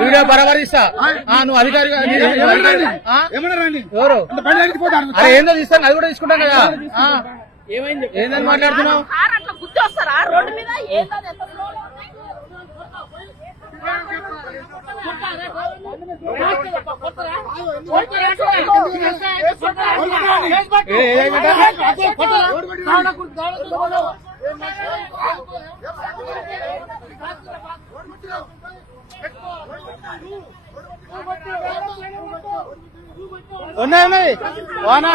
Video బరాబర్ ఇస్తా నువ్వు అధికారి ఎవరు అరే ఏందో తీస్తాను అది కూడా తీసుకుంటాం కదా ఏందని మాట్లాడుతున్నావు ఉన్నాయి వానా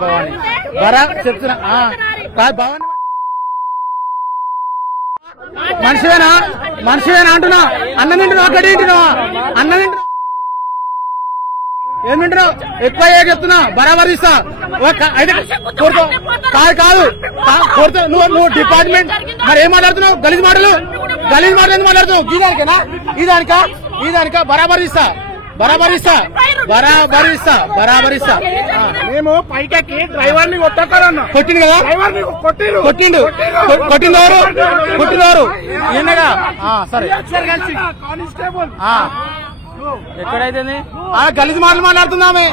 భవాని బరా చెప్తున్నా భవాని మనిషివేనా అంటున్నా అన్నం తింటున్నావు అక్కడ తింటున్నావా అన్నం తింటున్నావు ఏం తింటున్నావు ఎక్కువ చెప్తున్నా బరాబర్ ఇస్తా కాదు నువ్వు డిపార్ట్మెంట్ మరి ఏం మాట్లాడుతున్నావు గలీజ్ మాటలు ఎందుకు మాట్లాడుతున్నావు ఈ దానికా బరాబర్ ఇస్తా మేము పైకి డ్రైవర్ ని కొట్టిండు కదా కొట్టిందెవరు ఈయనగా సరే ఎక్కడైతే గలీజ్ మాటలు మాట్లాడుతున్నామే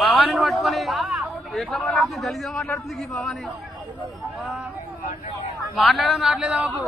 భవాని పట్టుకొని ఎట్లా మాట్లాడుతుంది గలీజ్గా మాట్లాడుతుంది ఈ భవాని మాట్లాడడం రావట్లేదా మాకు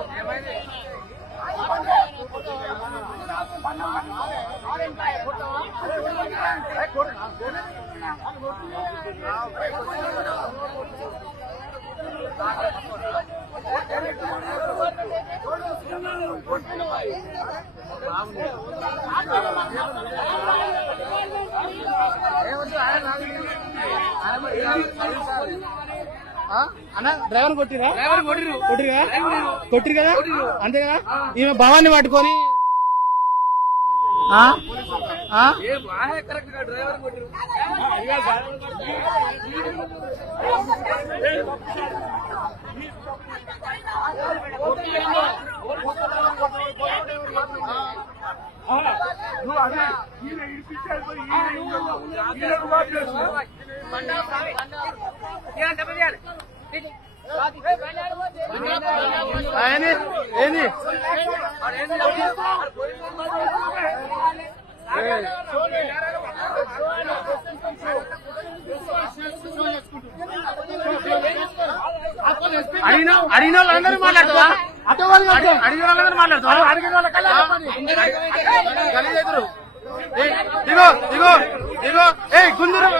అన్న డ్రైవర్ కొట్టిరు కదా అంతే కదా ఈమె భవాన్ని పట్టుకొని ఏంది అడిగిన వాళ్ళందరూ మాట్లాడతావా అడిగిన వాళ్ళందరూ మాట్లాడతావా గలీజెదురు ఇగో ఏ గుంజురు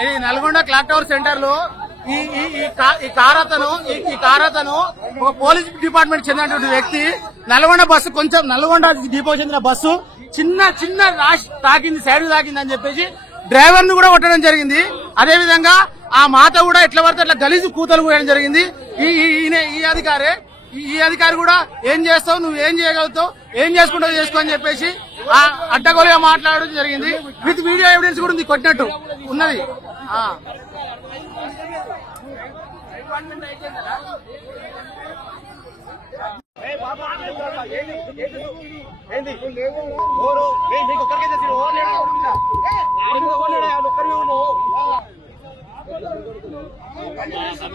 ఈ నల్గొండ క్లాక్ టవర్ సెంటర్ లో ఈ కారతను ఒక పోలీస్ డిపార్ట్మెంట్ చెందినటువంటి వ్యక్తి నల్గొండ బస్సు కొంచెం నల్గొండ డిపో చెందిన బస్సు చిన్న తాకింది సైడ్ తాకింది అని చెప్పేసి డ్రైవర్ ను కూడా కొట్టడం జరిగింది. అదే విధంగా ఆ మాత కూడా ఎట్లా పడితే అట్లా గలీజు కూతలు కూయడం జరిగింది. ఈ అధికారి కూడా ఏం చేస్తావు, నువ్వు ఏం చేయగలుగుతావు, ఏం చేసుకుంటావు చేసుకో అని చెప్పేసి అడ్డగోలుగా మాట్లాడడం జరిగింది. విత్ వీడియో ఎవిడెన్స్ కూడా ఉంది, కొట్టినట్టు ఉన్నది. ఏంది అందుకోసం